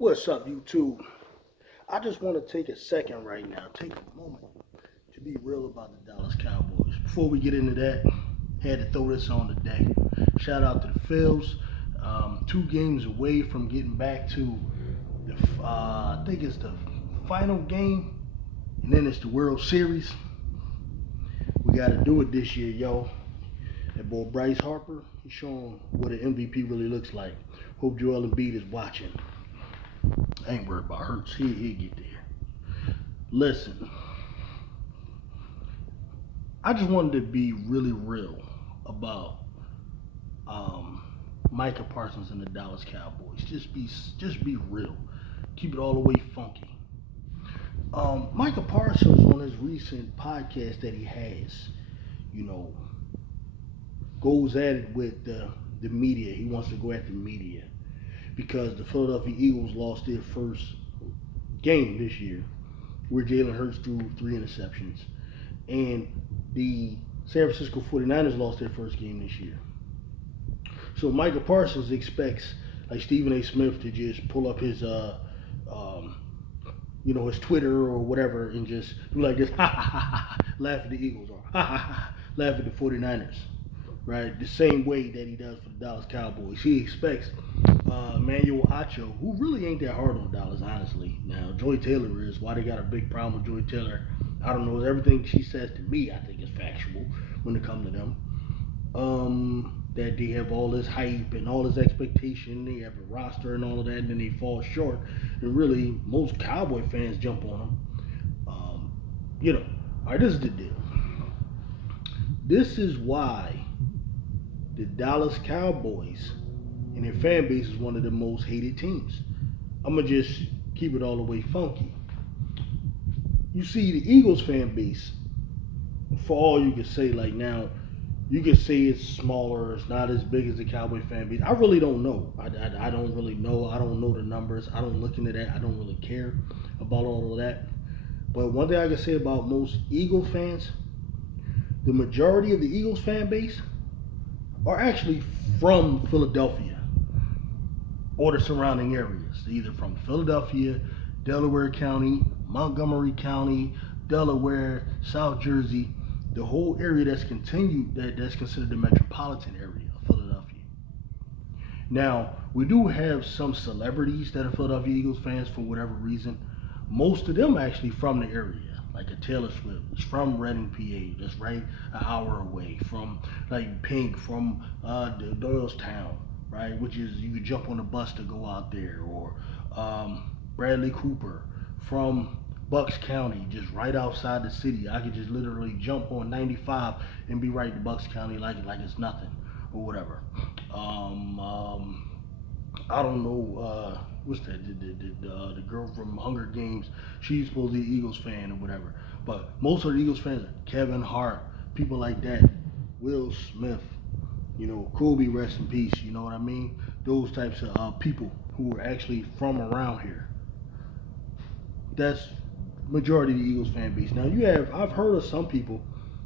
What's up, YouTube? I just want to take a second right now, take a moment to be real about the Dallas Cowboys. Before we get into that, had to throw this on today. Shout out to the Phils. 2 games away from getting back to the, I think it's the final game, and then it's the World Series. We got to do it this year, yo. That boy Bryce Harper, he's showing what an MVP really looks like. Hope Joel Embiid is watching. I ain't worried about Hurts. He'll get there. Listen, I just wanted to be really real about Micah Parsons and the Dallas Cowboys. Just be real. Keep it all the way funky. Micah Parsons on his recent podcast that he has, goes at it with the media. He wants to go at the media because the Philadelphia Eagles lost their first game this year where Jalen Hurts threw 3 interceptions. And the San Francisco 49ers lost their first game this year. So Micah Parsons expects like Stephen A. Smith to just pull up his his Twitter or whatever and just do like this, ha ha ha ha, laugh at the Eagles or ha ha ha, laugh at the 49ers. Right, the same way that he does for the Dallas Cowboys. He expects Emmanuel Acho, who really ain't that hard on Dallas, honestly. Now, Joy Taylor is. Why they got a big problem with Joy Taylor, I don't know. Everything she says to me, I think is factual when it comes to them. That they have all this hype and all this expectation. They have a roster and all of that, and then they fall short. And really, most Cowboy fans jump on them. All right, this is the deal. This is why the Dallas Cowboys and their fan base is one of the most hated teams. I'm going to just keep it all the way funky. You see, the Eagles fan base, for all you can say, like now, you can say it's smaller, it's not as big as the Cowboy fan base. I really don't know. I don't really know. I don't know the numbers. I don't look into that. I don't really care about all of that. But one thing I can say about most Eagle fans, the majority of the Eagles fan base are actually from Philadelphia or the surrounding areas. They're either from Philadelphia, Delaware County, Montgomery County, Delaware, South Jersey, the whole area that's considered the metropolitan area of Philadelphia. Now, we do have some celebrities that are Philadelphia Eagles fans for whatever reason. Most of them actually from the area. Like a Taylor Swift is from Reading, PA. That's right an hour away. From like Pink from Doylestown, right? Which is you could jump on a bus to go out there. Or Bradley Cooper from Bucks County, just right outside the city. I could just literally jump on 95 and be right in Bucks County like it's nothing or whatever. I don't know. What's that? The girl from Hunger Games. She's supposed to be an Eagles fan or whatever. But most of the Eagles fans are Kevin Hart, people like that. Will Smith, Kobe, rest in peace. You know what I mean? Those types of people who are actually from around here. That's majority of the Eagles fan base. Now I've heard of some people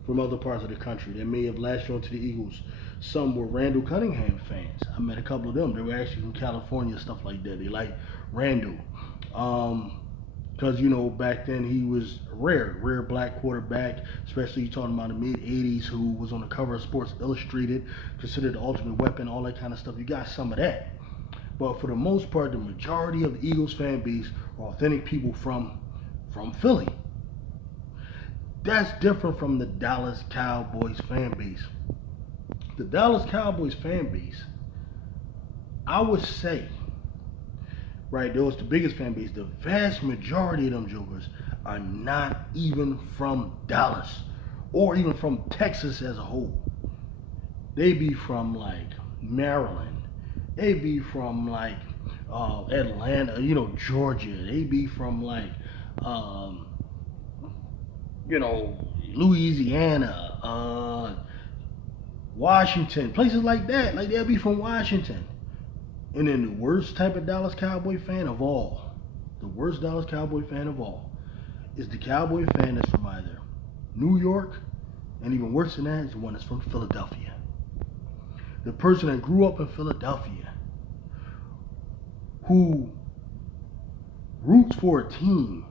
from other parts of the country that may have latched onto the Eagles. Some were Randall Cunningham fans. I met a couple of them. They were actually from California, stuff like that. They like Randall. Because, back then he was a rare black quarterback, especially talking about the mid-'80s, who was on the cover of Sports Illustrated, considered the ultimate weapon, all that kind of stuff. You got some of that. But for the most part, the majority of the Eagles fan base are authentic people from Philly. That's different from the Dallas Cowboys fan base. The Dallas Cowboys fan base, I would say, right, those the biggest fan base, the vast majority of them jokers are not even from Dallas or even from Texas as a whole. They be from like Maryland. They be from like Atlanta, Georgia. They be from like Louisiana, Washington, places like that. Like they'll be from Washington. And then the worst type of Dallas Cowboy fan of all, is the Cowboy fan that's from either New York, and even worse than that is the one that's from Philadelphia. The person that grew up in Philadelphia, who roots for a team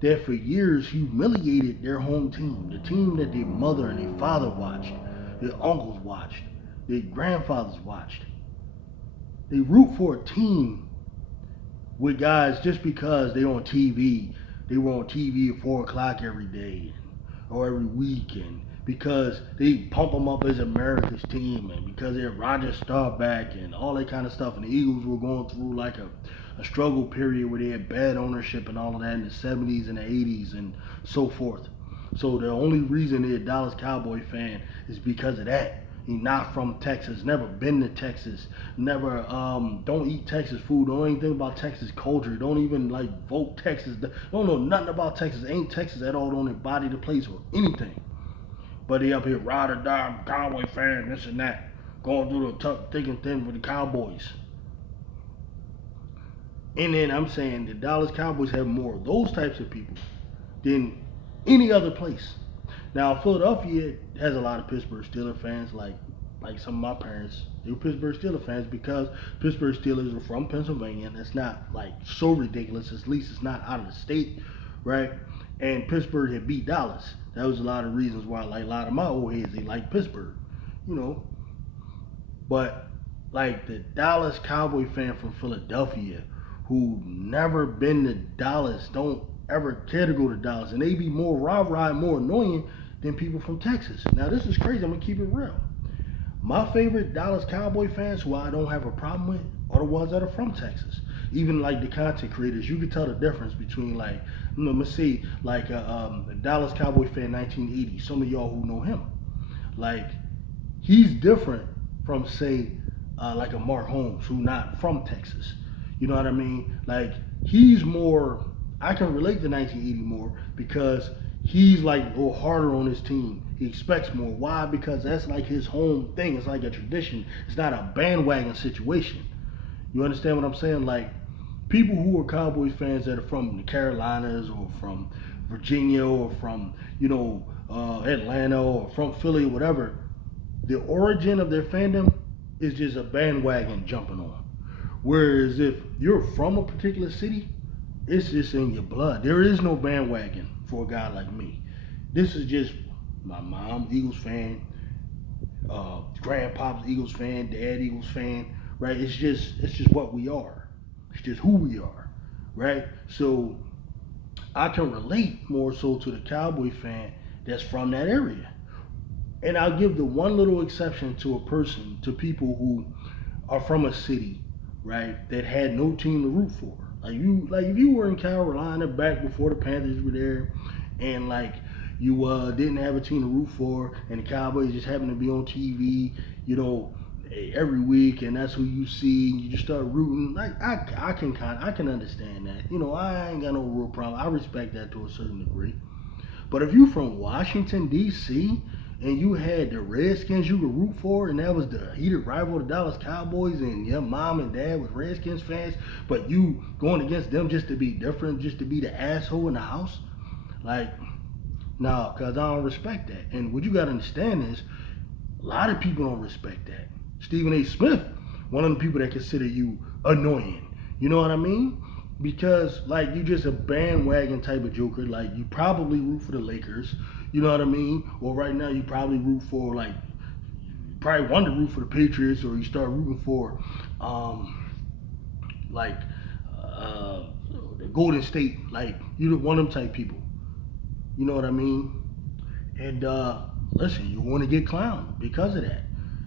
that for years humiliated their home team, the team that their mother and their father watched, their uncles watched, their grandfathers watched. They root for a team with guys just because they're on TV. They were on TV at 4 o'clock every day or every week, and because they pump them up as America's team, and because they're Roger Staubach and all that kind of stuff, and the Eagles were going through like a struggle period where they had bad ownership and all of that in the 70s and the 80s and so forth. So the only reason they're a Dallas Cowboy fan is because of that. He's not from Texas, never been to Texas, never don't eat Texas food, don't know anything about Texas culture, don't even like vote Texas, don't know nothing about Texas, ain't Texas at all, don't embody the place or anything. But they up here ride or die, Cowboy fan, this and that, going through the tough, thick and thin with the Cowboys. And then I'm saying the Dallas Cowboys have more of those types of people than any other place. Now, Philadelphia has a lot of Pittsburgh Steelers fans, like some of my parents. They were Pittsburgh Steelers fans because Pittsburgh Steelers are from Pennsylvania, and it's not like so ridiculous. At least it's not out of the state, right? And Pittsburgh had beat Dallas. That was a lot of reasons why, like a lot of my old heads, they like Pittsburgh, you know. But like the Dallas Cowboy fan from Philadelphia, who never been to Dallas, don't ever care to go to Dallas, and they be more rah-rah and more annoying than people from Texas. Now this is crazy, I'm gonna keep it real. My favorite Dallas Cowboy fans who I don't have a problem with are the ones that are from Texas. Even like the content creators, you can tell the difference between like, let's see, like a Dallas Cowboy fan 1980, some of y'all who know him. Like, he's different from say, like a Mark Holmes who not from Texas. You know what I mean? Like, he's more, I can relate to 1980 more because he's like a little harder on his team. He expects more. Why? Because that's like his home thing. It's like a tradition. It's not a bandwagon situation. You understand what I'm saying? Like, people who are Cowboys fans that are from the Carolinas or from Virginia or from, Atlanta or from Philly or whatever, the origin of their fandom is just a bandwagon jumping on. Whereas if you're from a particular city, it's just in your blood. There is no bandwagon for a guy like me. This is just my mom, Eagles fan, grandpa's Eagles fan, dad Eagles fan, right? It's just what we are. It's just who we are, right? So I can relate more so to the Cowboy fan that's from that area. And I'll give the one little exception to people who are from a city, right, that had no team to root for. Like if you were in Carolina back before the Panthers were there, and like you didn't have a team to root for, and the Cowboys just happened to be on TV, every week, and that's who you see, and you just start rooting. Like I can understand that. I ain't got no real problem. I respect that to a certain degree. But if you from Washington D.C. and you had the Redskins you could root for, and that was the heated rival of the Dallas Cowboys, and your mom and dad was Redskins fans, but you going against them just to be different, just to be the asshole in the house, like, no, because I don't respect that. And what you got to understand is, a lot of people don't respect that. Stephen A. Smith, one of the people that consider you annoying. You know what I mean? Because, like, you just a bandwagon type of joker. Like, you probably root for the Lakers. You know what I mean? Or right now, you probably root for, like, you probably want to root for the Patriots, or you start rooting for, the Golden State. Like, you're one of them type people. You know what I mean? And, listen, you want to get clowned because of that.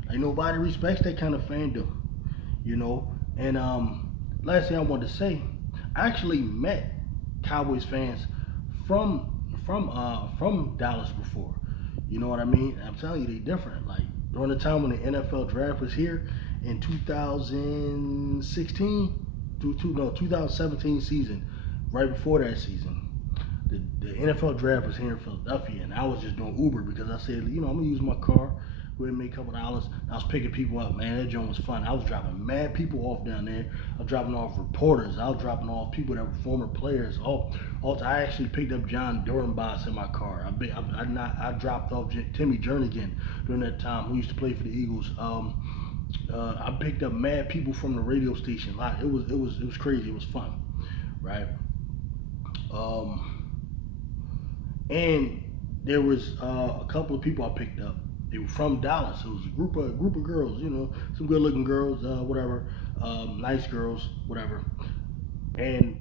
Like, nobody respects that kind of fandom, And last thing I wanted to say, I actually met Cowboys fans from Dallas before. You know what I mean? I'm telling you, they different. Like, during the time when the NFL draft was here in 2017 season, right before that season, the NFL draft was here in Philadelphia, and I was just doing Uber because I said, I'm gonna use my car, go ahead and make a couple dollars. I was picking people up, man. That joint was fun. I was dropping mad people off down there. I was dropping off reporters. I was dropping off people that were former players. I actually picked up John Dorenbos in my car. I dropped off Timmy Jernigan during that time, who used to play for the Eagles. I picked up mad people from the radio station. It was crazy. It was fun, right? And there was a couple of people I picked up. They were from Dallas. It was a group of girls, some good looking girls, whatever, nice girls, whatever. And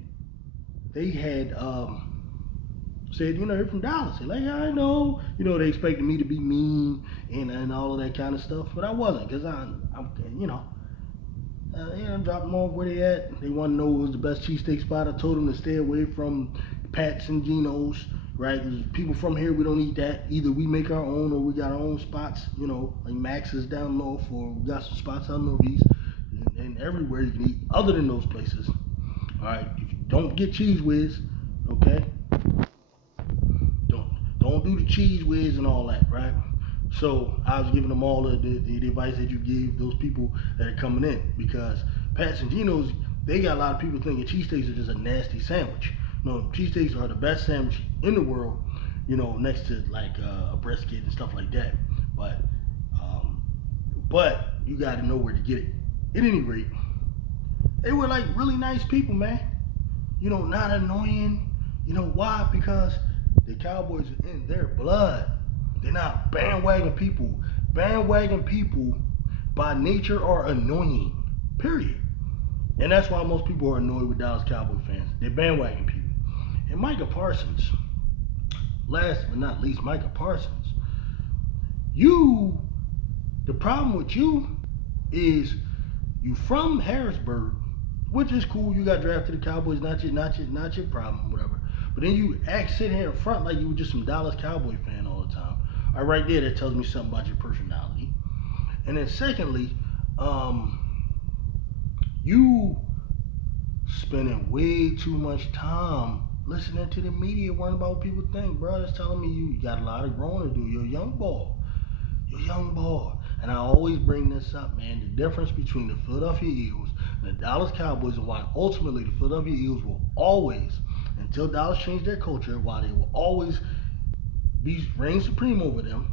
they had said, they're from Dallas. They're like, yeah, I know. They expected me to be mean and all of that kind of stuff, but I wasn't, because I'm dropped them off where they at. They want to know what was the best cheesesteak spot. I told them to stay away from Pat's and Geno's, right? 'Cause people from here, we don't eat that. Either we make our own or we got our own spots, like Max's down north, or we got some spots out northeast, and everywhere you can eat other than those places. All right, don't get Cheese Whiz, okay? Don't do the Cheese Whiz and all that, right? So I was giving them all the advice that you gave those people that are coming in, because Pat's and Geno's, they got a lot of people thinking cheesesteaks are just a nasty sandwich. No, cheesesteaks are the best sandwich in the world, next to like a brisket and stuff like that. But you got to know where to get it. At any rate, they were like really nice people, man. Not annoying. Why? Because the Cowboys are in their blood. They're not bandwagon people. Bandwagon people by nature are annoying. Period. And that's why most people are annoyed with Dallas Cowboy fans. They're bandwagon people. And Micah Parsons, last but not least, Micah Parsons, the problem with you is you from Harrisburg, which is cool. You got drafted to the Cowboys, not your problem, whatever. But then you sit here in front like you were just some Dallas Cowboy fan all the time. All right, right there, that tells me something about your personality. And then secondly, you spending way too much time listening to the media, worrying about what people think, bro. That's telling me you got a lot of growing to do. You're a young boy. And I always bring this up, man. The difference between the Philadelphia Eagles and the Dallas Cowboys, and why ultimately the Philadelphia Eagles will always, until Dallas changed their culture, why they will always reign supreme over them,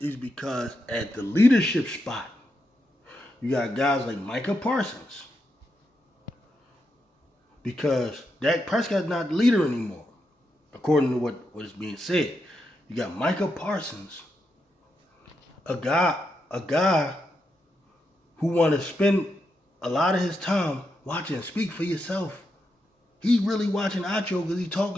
is because at the leadership spot, you got guys like Micah Parsons. Because Dak Prescott's not the leader anymore, according to what is being said. You got Micah Parsons, a guy who want to spend a lot of his time watching Speak for Yourself. He really watching Acho because he's talking